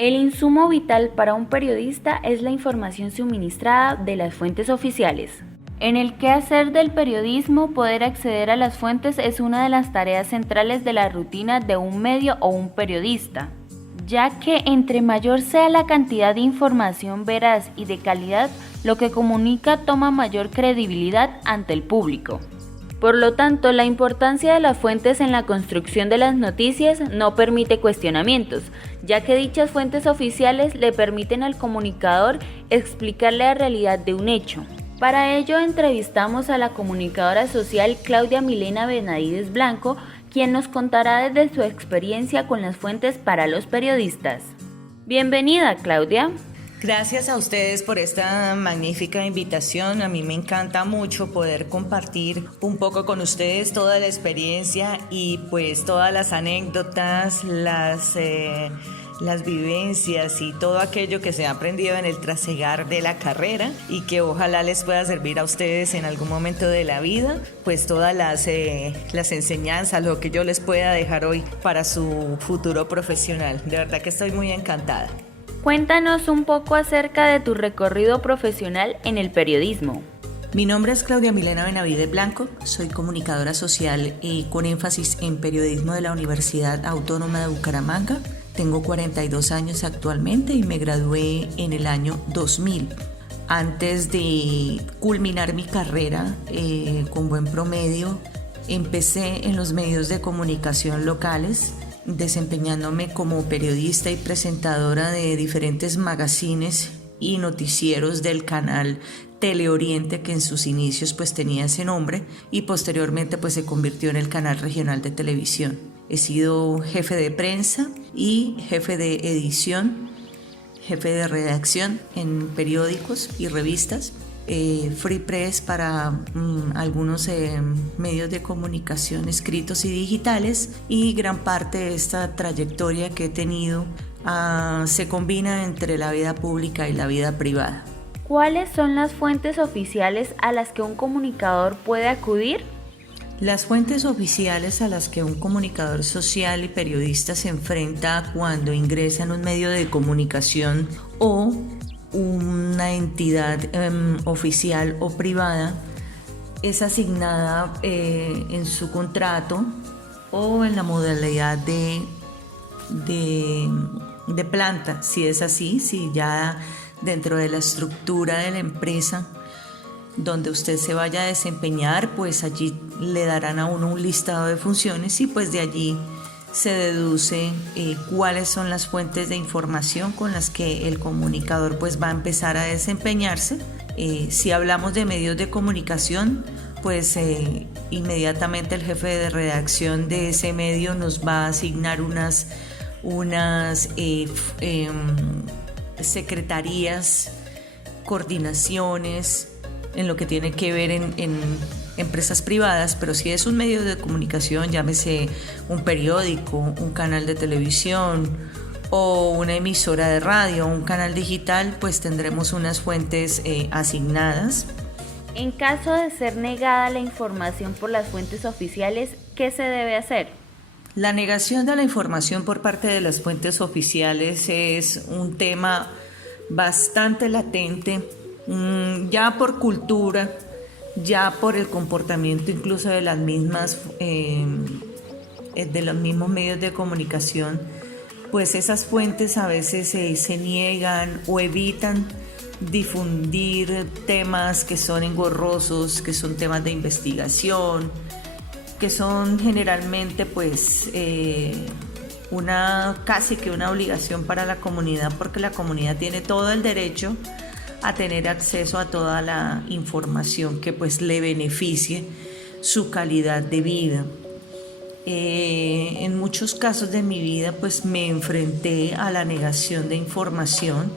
El insumo vital para un periodista es la información suministrada de las fuentes oficiales. En el quehacer del periodismo, poder acceder a las fuentes es una de las tareas centrales de la rutina de un medio o un periodista, ya que entre mayor sea la cantidad de información veraz y de calidad, lo que comunica toma mayor credibilidad ante el público. Por lo tanto, la importancia de las fuentes en la construcción de las noticias no permite cuestionamientos, ya que dichas fuentes oficiales le permiten al comunicador explicar la realidad de un hecho. Para ello entrevistamos a la comunicadora social Claudia Milena Benavides Blanco, quien nos contará desde su experiencia con las fuentes para los periodistas. Bienvenida, Claudia. Gracias a ustedes por esta magnífica invitación. A mí me encanta mucho poder compartir un poco con ustedes toda la experiencia y pues todas las anécdotas, las vivencias y todo aquello que se ha aprendido en el trasegar de la carrera y que ojalá les pueda servir a ustedes en algún momento de la vida, pues todas las enseñanzas, lo que yo les pueda dejar hoy para su futuro profesional. De verdad que estoy muy encantada. Cuéntanos un poco acerca de tu recorrido profesional en el periodismo. Mi nombre es Claudia Milena Benavides Blanco, soy comunicadora social con énfasis en periodismo de la Universidad Autónoma de Bucaramanga. Tengo 42 años actualmente y me gradué en el año 2000. Antes de culminar mi carrera con buen promedio, empecé en los medios de comunicación locales, desempeñándome como periodista y presentadora de diferentes magazines y noticieros del canal Teleoriente, que en sus inicios pues tenía ese nombre y posteriormente pues se convirtió en el canal regional de televisión. He sido jefe de prensa y jefe de edición, jefe de redacción en periódicos y revistas, free press para algunos medios de comunicación escritos y digitales, y gran parte de esta trayectoria que he tenido se combina entre la vida pública y la vida privada. ¿Cuáles son las fuentes oficiales a las que un comunicador puede acudir? Las fuentes oficiales a las que un comunicador social y periodista se enfrenta cuando ingresa en un medio de comunicación o una entidad oficial o privada es asignada en su contrato o en la modalidad de planta, si es así, si ya dentro de la estructura de la empresa donde usted se vaya a desempeñar, pues allí le darán a uno un listado de funciones y pues de allí se deduce cuáles son las fuentes de información con las que el comunicador pues va a empezar a desempeñarse. Si hablamos de medios de comunicación, pues inmediatamente el jefe de redacción de ese medio nos va a asignar unas secretarías, coordinaciones en lo que tiene que ver en empresas privadas, pero si es un medio de comunicación, llámese un periódico, un canal de televisión o una emisora de radio, un canal digital, pues tendremos unas fuentes asignadas. En caso de ser negada la información por las fuentes oficiales, ¿qué se debe hacer? La negación de la información por parte de las fuentes oficiales es un tema bastante latente, ya por cultura, ya por el comportamiento incluso de las mismas de los mismos medios de comunicación, pues esas fuentes a veces se niegan o evitan difundir temas que son engorrosos, que son temas de investigación, que son generalmente pues casi que una obligación para la comunidad, porque la comunidad tiene todo el derecho a tener acceso a toda la información que pues le beneficie su calidad de vida. En muchos casos de mi vida pues me enfrenté a la negación de información.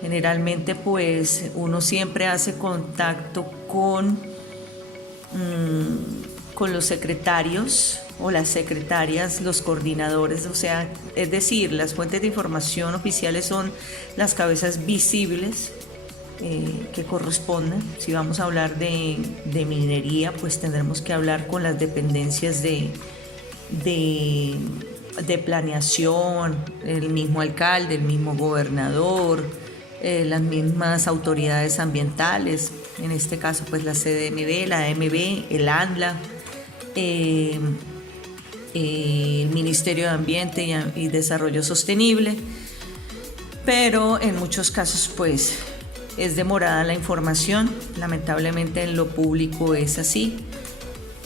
Generalmente pues uno siempre hace contacto con los secretarios o las secretarias, los coordinadores, o sea, es decir, las fuentes de información oficiales son las cabezas visibles que correspondan. Si vamos a hablar de minería, pues tendremos que hablar con las dependencias de de planeación, el mismo alcalde, el mismo gobernador, las mismas autoridades ambientales, en este caso pues la CDMB, la AMB, el ANLA, el Ministerio de Ambiente y Desarrollo Sostenible, pero en muchos casos pues es demorada la información. Lamentablemente en lo público es así.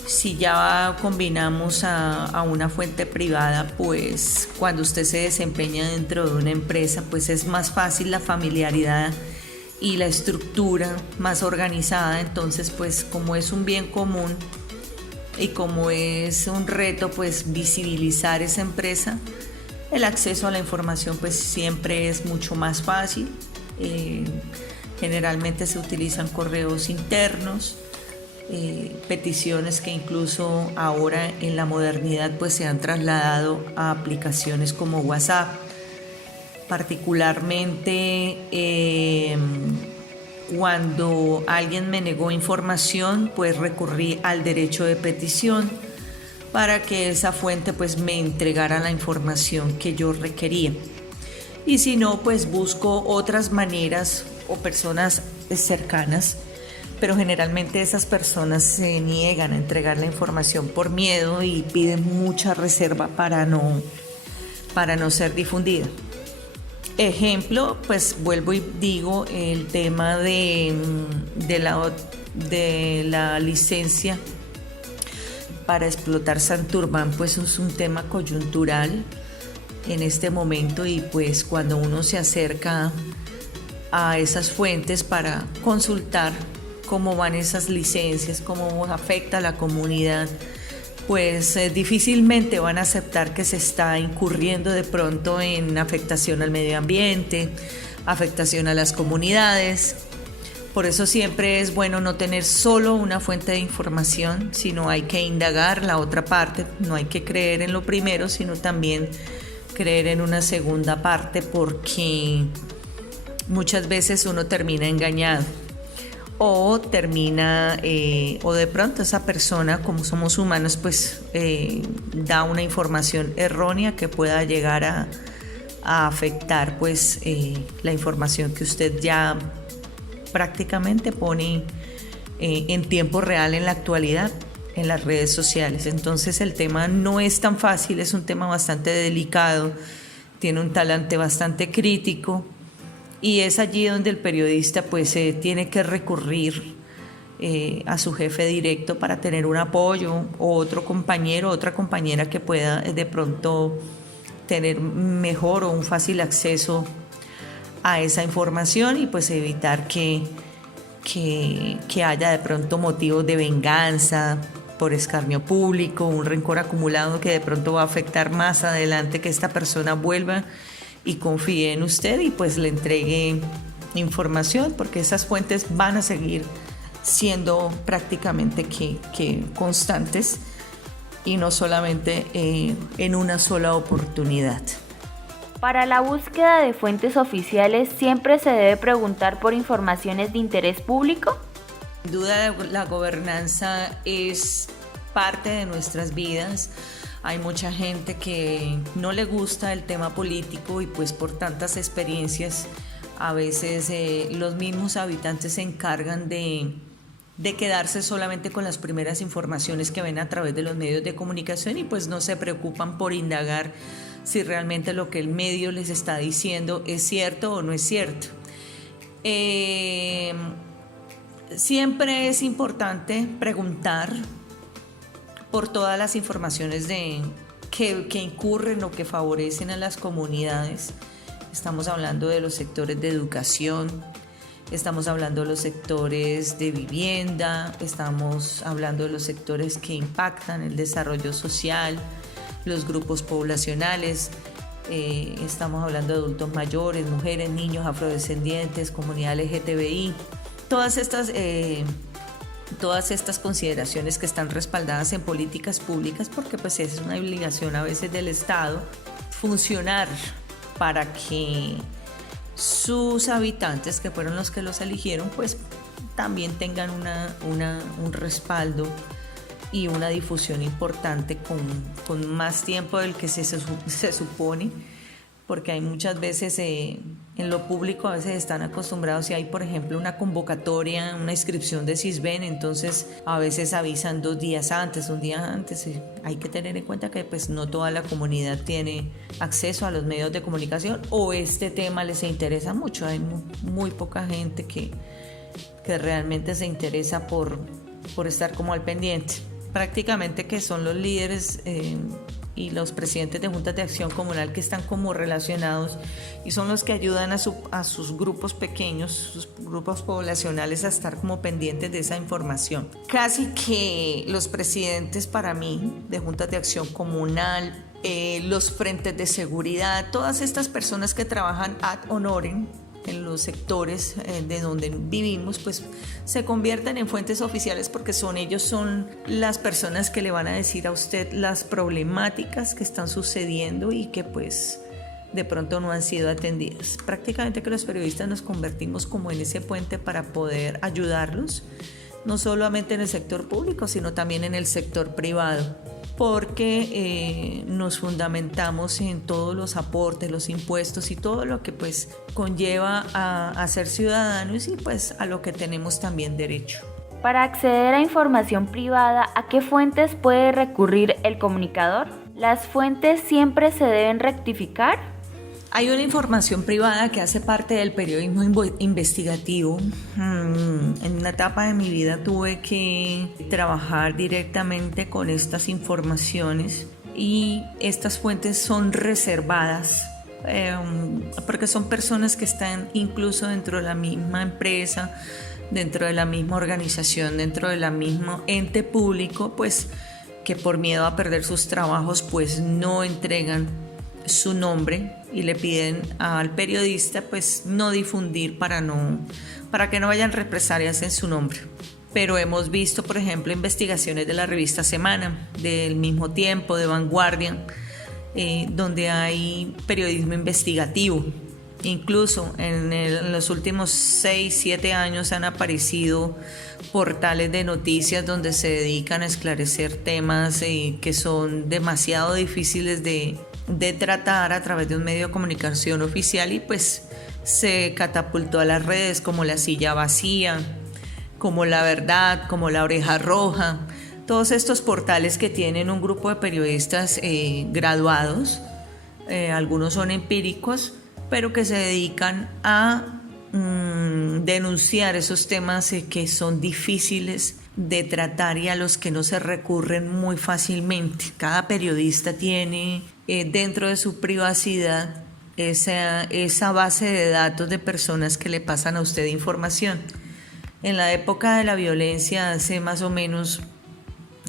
Si ya combinamos a una fuente privada, pues cuando usted se desempeña dentro de una empresa, pues es más fácil la familiaridad y la estructura más organizada. Entonces pues como es un bien común y como es un reto pues visibilizar esa empresa, el acceso a la información pues siempre es mucho más fácil. Generalmente se utilizan correos internos, peticiones que incluso ahora en la modernidad pues se han trasladado a aplicaciones como WhatsApp. Particularmente cuando alguien me negó información, pues recurrí al derecho de petición para que esa fuente pues me entregara la información que yo requería. Y si no, pues busco otras maneras o personas cercanas, pero generalmente esas personas se niegan a entregar la información por miedo y piden mucha reserva para no ser difundida. Ejemplo, pues vuelvo y digo el tema de la licencia para explotar Santurbán, pues es un tema coyuntural en este momento, y pues cuando uno se acerca a esas fuentes para consultar cómo van esas licencias, cómo afecta a la comunidad, pues difícilmente van a aceptar que se está incurriendo de pronto en afectación al medio ambiente, afectación a las comunidades. Por eso siempre es bueno no tener solo una fuente de información, sino hay que indagar la otra parte. No hay que creer en lo primero, sino también creer en una segunda parte, porque muchas veces uno termina engañado o termina o de pronto esa persona, como somos humanos, pues da una información errónea que pueda llegar a afectar pues la información que usted ya prácticamente pone en tiempo real en la actualidad en las redes sociales. Entonces el tema no es tan fácil, es un tema bastante delicado, tiene un talante bastante crítico, y es allí donde el periodista pues tiene que recurrir a su jefe directo para tener un apoyo, o otro compañero, otra compañera que pueda de pronto tener mejor o un fácil acceso a esa información, y pues evitar que haya de pronto motivos de venganza por escarnio público, un rencor acumulado que de pronto va a afectar más adelante que esta persona vuelva y confíe en usted y pues le entregue información, porque esas fuentes van a seguir siendo prácticamente que constantes, y no solamente en una sola oportunidad. Para la búsqueda de fuentes oficiales, ¿siempre se debe preguntar por informaciones de interés público? Sin duda, la gobernanza es parte de nuestras vidas. Hay mucha gente que no le gusta el tema político, y pues por tantas experiencias a veces los mismos habitantes se encargan de quedarse solamente con las primeras informaciones que ven a través de los medios de comunicación, y pues no se preocupan por indagar si realmente lo que el medio les está diciendo es cierto o no es cierto. Siempre es importante preguntar por todas las informaciones que incurren o que favorecen a las comunidades. Estamos hablando de los sectores de educación, estamos hablando de los sectores de vivienda, estamos hablando de los sectores que impactan el desarrollo social, los grupos poblacionales, estamos hablando de adultos mayores, mujeres, niños, afrodescendientes, comunidad LGTBI, todas estas consideraciones que están respaldadas en políticas públicas, porque pues es una obligación a veces del Estado funcionar para que sus habitantes, que fueron los que los eligieron, pues también tengan un respaldo y una difusión importante con más tiempo del que se supone, porque hay muchas veces en lo público a veces están acostumbrados, si hay por ejemplo una convocatoria, una inscripción de Sisbén, entonces a veces avisan 2 días antes, un día antes, y hay que tener en cuenta que pues no toda la comunidad tiene acceso a los medios de comunicación o este tema les interesa mucho, hay muy poca gente que realmente se interesa por estar como al pendiente. Prácticamente que son los líderes y los presidentes de juntas de acción comunal que están como relacionados y son los que ayudan a sus grupos pequeños, sus grupos poblacionales a estar como pendientes de esa información. Casi que los presidentes para mí de juntas de acción comunal, los frentes de seguridad, todas estas personas que trabajan ad honorem en los sectores de donde vivimos, pues se convierten en fuentes oficiales porque ellos son las personas que le van a decir a usted las problemáticas que están sucediendo y que pues de pronto no han sido atendidas. Prácticamente que los periodistas nos convertimos como en ese puente para poder ayudarlos, no solamente en el sector público, sino también en el sector privado, porque nos fundamentamos en todos los aportes, los impuestos y todo lo que pues conlleva a ser ciudadanos y pues a lo que tenemos también derecho. Para acceder a información privada, ¿a qué fuentes puede recurrir el comunicador? ¿Las fuentes siempre se deben rectificar? Hay una información privada que hace parte del periodismo investigativo. En una etapa de mi vida tuve que trabajar directamente con estas informaciones y estas fuentes son reservadas porque son personas que están incluso dentro de la misma empresa, dentro de la misma organización, dentro del mismo ente público, pues que por miedo a perder sus trabajos pues no entregan su nombre y le piden al periodista pues no difundir para que no vayan represalias en su nombre. Pero hemos visto, por ejemplo, investigaciones de la revista Semana, del Mismo Tiempo, de Vanguardia, donde hay periodismo investigativo. Incluso en los últimos 6-7 años han aparecido portales de noticias donde se dedican a esclarecer temas que son demasiado difíciles de tratar a través de un medio de comunicación oficial y pues se catapultó a las redes como La Silla Vacía, como La Verdad, como La Oreja Roja, todos estos portales que tienen un grupo de periodistas graduados, algunos son empíricos, pero que se dedican a denunciar esos temas que son difíciles de tratar y a los que no se recurren muy fácilmente. Cada periodista tiene dentro de su privacidad esa base de datos de personas que le pasan a usted información. En la época de la violencia, hace más o menos,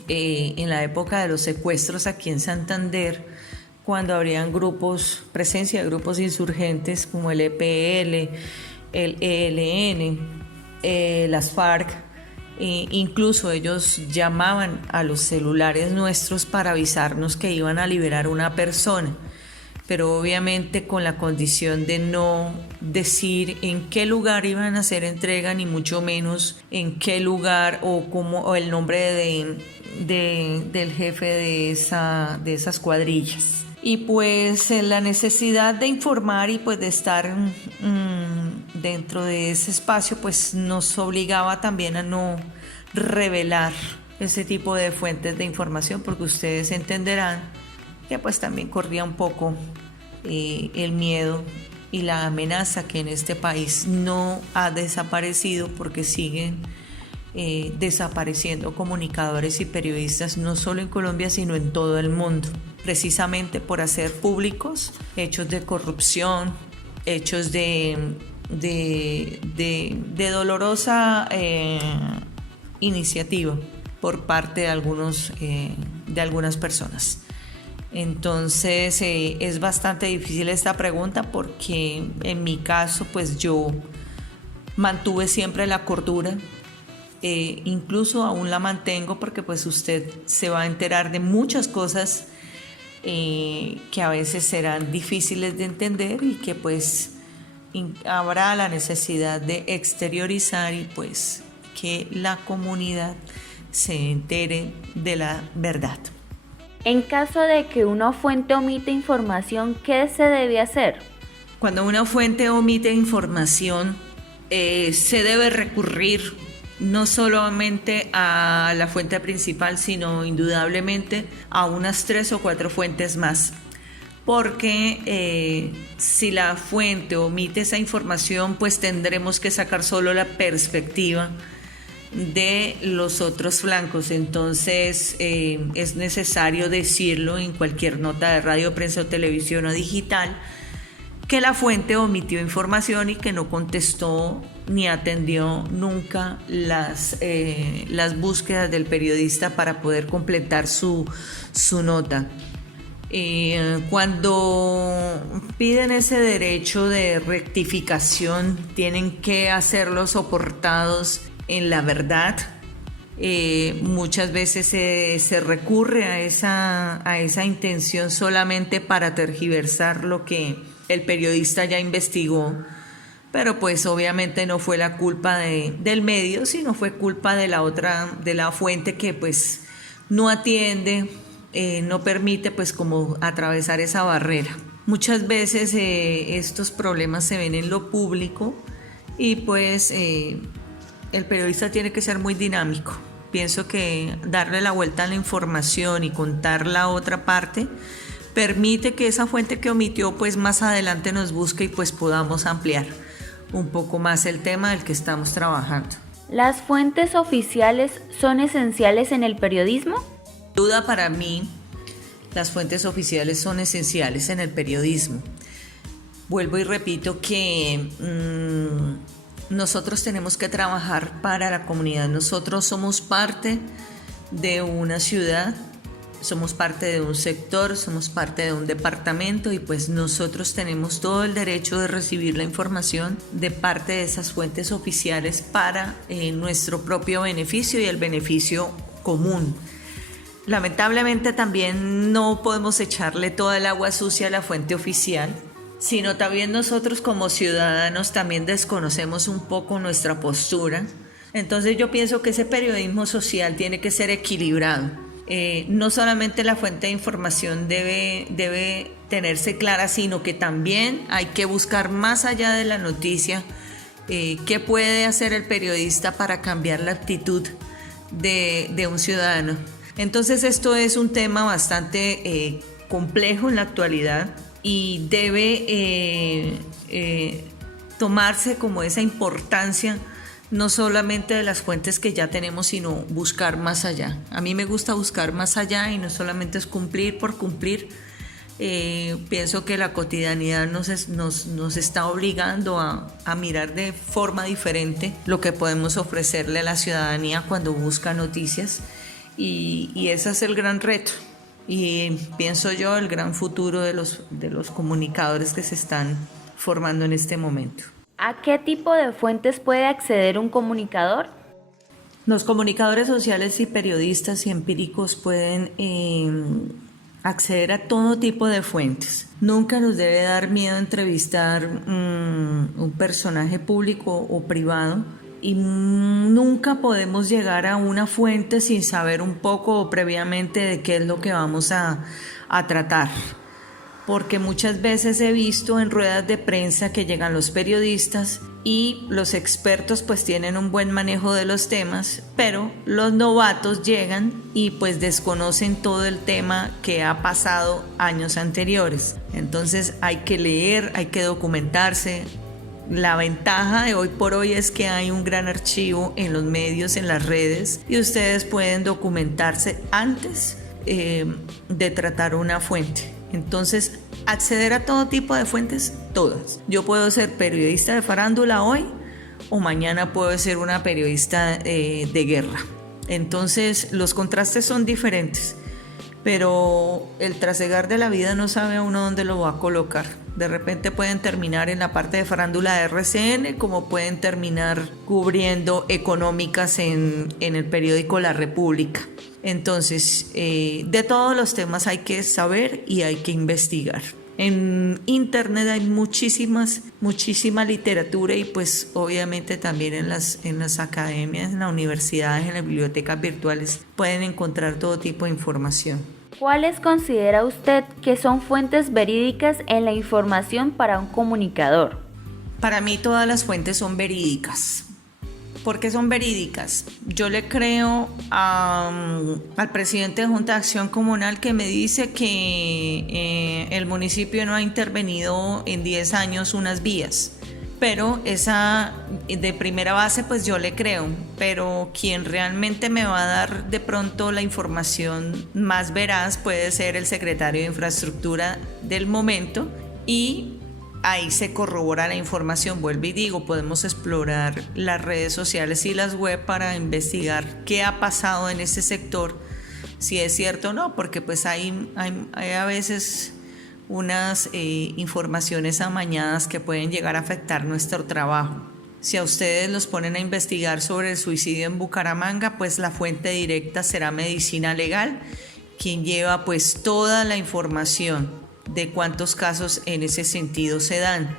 en la época de los secuestros aquí en Santander, cuando habrían presencia de grupos insurgentes como el EPL, el ELN, las FARC, incluso ellos llamaban a los celulares nuestros para avisarnos que iban a liberar una persona, pero obviamente con la condición de no decir en qué lugar iban a hacer entrega, ni mucho menos en qué lugar o el nombre del jefe de esas cuadrillas. Y pues la necesidad de informar y pues de estar dentro de ese espacio pues nos obligaba también a no revelar ese tipo de fuentes de información, porque ustedes entenderán que pues también corría un poco el miedo y la amenaza que en este país no ha desaparecido, porque siguen desapareciendo comunicadores y periodistas no solo en Colombia sino en todo el mundo, precisamente por hacer públicos hechos de corrupción, hechos de dolorosa iniciativa por parte de algunas personas. Entonces es bastante difícil esta pregunta, porque en mi caso pues yo mantuve siempre la cordura. Incluso aún la mantengo, porque pues usted se va a enterar de muchas cosas que a veces serán difíciles de entender y que pues habrá la necesidad de exteriorizar y pues que la comunidad se entere de la verdad. En caso de que una fuente omite información, ¿qué se debe hacer? Cuando una fuente omite información, se debe recurrir no solamente a la fuente principal, sino indudablemente a unas 3 o 4 fuentes más. Porque si la fuente omite esa información, pues tendremos que sacar solo la perspectiva de los otros flancos. Entonces es necesario decirlo en cualquier nota de radio, prensa o televisión o digital, que la fuente omitió información y que no contestó ni atendió nunca las búsquedas del periodista para poder completar su nota. Cuando piden ese derecho de rectificación, tienen que hacerlo soportados en la verdad. Muchas veces se recurre a esa intención solamente para tergiversar lo que el periodista ya investigó, pero pues obviamente no fue la culpa del medio, sino fue culpa de la fuente que pues no atiende, no permite pues como atravesar esa barrera. Muchas veces estos problemas se ven en lo público y pues el periodista tiene que ser muy dinámico. Pienso que darle la vuelta a la información y contar la otra parte permite que esa fuente que omitió pues más adelante nos busque y pues podamos ampliar un poco más el tema del que estamos trabajando. ¿Las fuentes oficiales son esenciales en el periodismo? Sin duda, para mí las fuentes oficiales son esenciales en el periodismo. Vuelvo y repito que nosotros tenemos que trabajar para la comunidad. Nosotros somos parte de una ciudad, somos parte de un sector, somos parte de un departamento y pues nosotros tenemos todo el derecho de recibir la información de parte de esas fuentes oficiales para nuestro propio beneficio y el beneficio común. Lamentablemente también no podemos echarle toda el agua sucia a la fuente oficial, sino también nosotros como ciudadanos también desconocemos un poco nuestra postura. Entonces yo pienso que ese periodismo social tiene que ser equilibrado. No solamente la fuente de información debe tenerse clara, sino que también hay que buscar más allá de la noticia qué puede hacer el periodista para cambiar la actitud de un ciudadano. Entonces esto es un tema bastante complejo en la actualidad y debe tomarse como esa importancia no solamente de las fuentes que ya tenemos, sino buscar más allá. A mí me gusta buscar más allá y no solamente es cumplir por cumplir. Pienso que la cotidianidad nos está obligando a mirar de forma diferente lo que podemos ofrecerle a la ciudadanía cuando busca noticias y ese es el gran reto y pienso yo el gran futuro de los comunicadores que se están formando en este momento. ¿A qué tipo de fuentes puede acceder un comunicador? Los comunicadores sociales y periodistas y empíricos pueden acceder a todo tipo de fuentes. Nunca nos debe dar miedo entrevistar un personaje público o privado y nunca podemos llegar a una fuente sin saber un poco o previamente de qué es lo que vamos a tratar. Porque muchas veces he visto en ruedas de prensa que llegan los periodistas y los expertos pues tienen un buen manejo de los temas, pero los novatos llegan y pues desconocen todo el tema que ha pasado años anteriores. Entonces hay que leer, hay que documentarse. La ventaja de hoy por hoy es que hay un gran archivo en los medios, en las redes y ustedes pueden documentarse antes de tratar una fuente. Entonces, acceder a todo tipo de fuentes, todas. Yo puedo ser periodista de farándula hoy o mañana puedo ser una periodista de guerra. Entonces, los contrastes son diferentes, pero el trasegar de la vida no sabe a uno dónde lo va a colocar. De repente pueden terminar en la parte de farándula de RCN, como pueden terminar cubriendo económicas en el periódico La República. Entonces, de todos los temas hay que saber y hay que investigar. En internet hay muchísima literatura y pues obviamente también en las academias, en las universidades, en las bibliotecas virtuales pueden encontrar todo tipo de información. ¿Cuáles considera usted que son fuentes verídicas en la información para un comunicador? Para mí todas las fuentes son verídicas. ¿Por qué son verídicas? Yo le creo al presidente de Junta de Acción Comunal que me dice que el municipio no ha intervenido en 10 años unas vías. Pero esa de primera base pues yo le creo, pero quien realmente me va a dar de pronto la información más veraz puede ser el secretario de Infraestructura del momento y ahí se corrobora la información. Vuelvo y digo, podemos explorar las redes sociales y las web para investigar qué ha pasado en ese sector, si es cierto o no, porque pues hay a veces unas informaciones amañadas que pueden llegar a afectar nuestro trabajo. Si a ustedes los ponen a investigar sobre el suicidio en Bucaramanga, pues la fuente directa será Medicina Legal, quien lleva pues toda la información de cuántos casos en ese sentido se dan.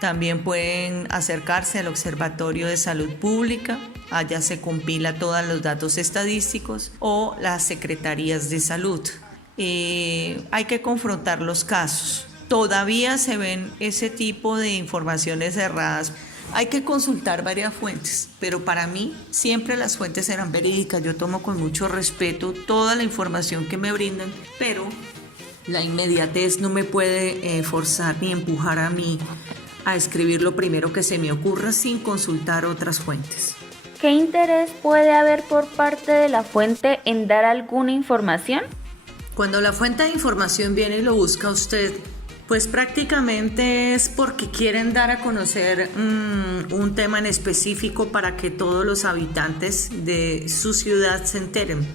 También pueden acercarse al Observatorio de Salud Pública, allá se compila todos los datos estadísticos, o las secretarías de salud. Hay que confrontar los casos. Todavía se ven ese tipo de informaciones erradas. Hay que consultar varias fuentes, pero para mí siempre las fuentes serán verídicas. Yo tomo con mucho respeto toda la información que me brindan, pero la inmediatez no me puede forzar ni empujar a mí a escribir lo primero que se me ocurra sin consultar otras fuentes. ¿Qué interés puede haber por parte de la fuente en dar alguna información? Cuando la fuente de información viene y lo busca usted, pues prácticamente es porque quieren dar a conocer un tema en específico para que todos los habitantes de su ciudad se enteren.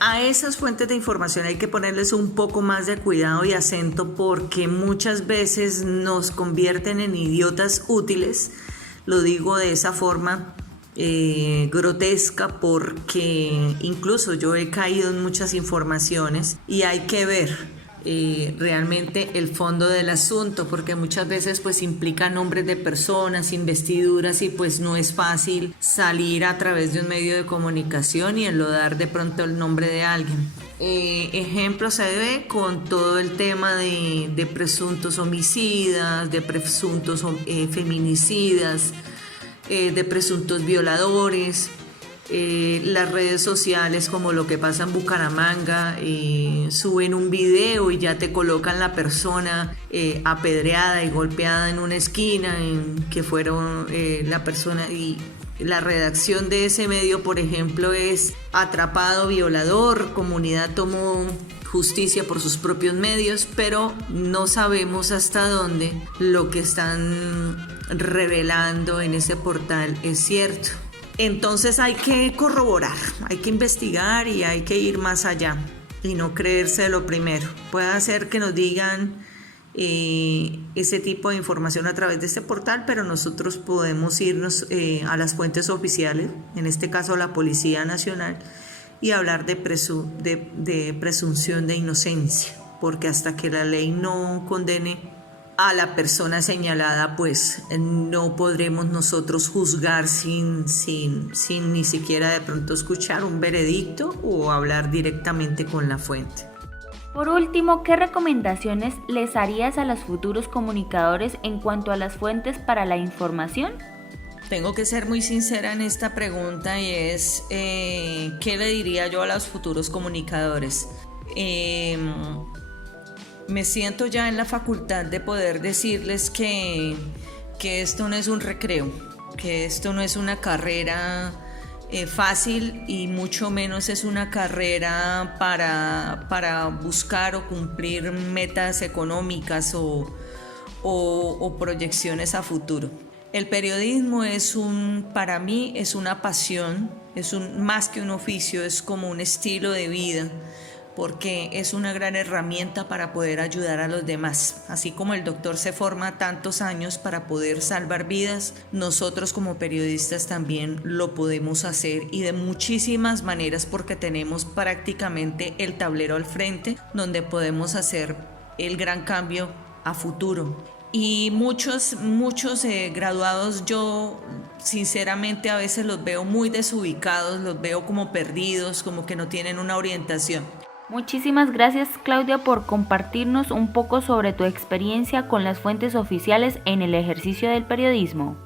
A esas fuentes de información hay que ponerles un poco más de cuidado y acento porque muchas veces nos convierten en idiotas útiles. Lo digo de esa forma grotesca porque incluso yo he caído en muchas informaciones y hay que ver realmente el fondo del asunto, porque muchas veces pues implica nombres de personas, investiduras, y pues no es fácil salir a través de un medio de comunicación y enlodar de pronto el nombre de alguien. Ejemplo se ve con todo el tema de presuntos homicidas, de presuntos feminicidas, de presuntos violadores. Las redes sociales, como lo que pasa en Bucaramanga, suben un video y ya te colocan la persona apedreada y golpeada en una esquina, en que fueron la persona, y la redacción de ese medio, por ejemplo, es atrapado violador, comunidad tomó justicia por sus propios medios, pero no sabemos hasta dónde lo que están revelando en ese portal es cierto. Entonces hay que corroborar, hay que investigar y hay que ir más allá y no creerse lo primero. Puede ser que nos digan ese tipo de información a través de este portal, pero nosotros podemos irnos a las fuentes oficiales, en este caso la Policía Nacional, y hablar de presunción de inocencia, porque hasta que la ley no condene a la persona señalada, pues no podremos nosotros juzgar sin ni siquiera de pronto escuchar un veredicto o hablar directamente con la fuente. Por último, ¿qué recomendaciones les harías a los futuros comunicadores en cuanto a las fuentes para la información? Tengo que ser muy sincera en esta pregunta y es, ¿qué le diría yo a los futuros comunicadores? Me siento ya en la facultad de poder decirles que esto no es un recreo, que esto no es una carrera fácil y mucho menos es una carrera para buscar o cumplir metas económicas o proyecciones a futuro. El periodismo para mí es una pasión, más que un oficio, es como un estilo de vida, porque es una gran herramienta para poder ayudar a los demás. Así como el doctor se forma tantos años para poder salvar vidas, nosotros como periodistas también lo podemos hacer, y de muchísimas maneras, porque tenemos prácticamente el tablero al frente donde podemos hacer el gran cambio a futuro. Y muchos graduados, yo sinceramente a veces los veo muy desubicados, los veo como perdidos, como que no tienen una orientación. Muchísimas gracias, Claudia, por compartirnos un poco sobre tu experiencia con las fuentes oficiales en el ejercicio del periodismo.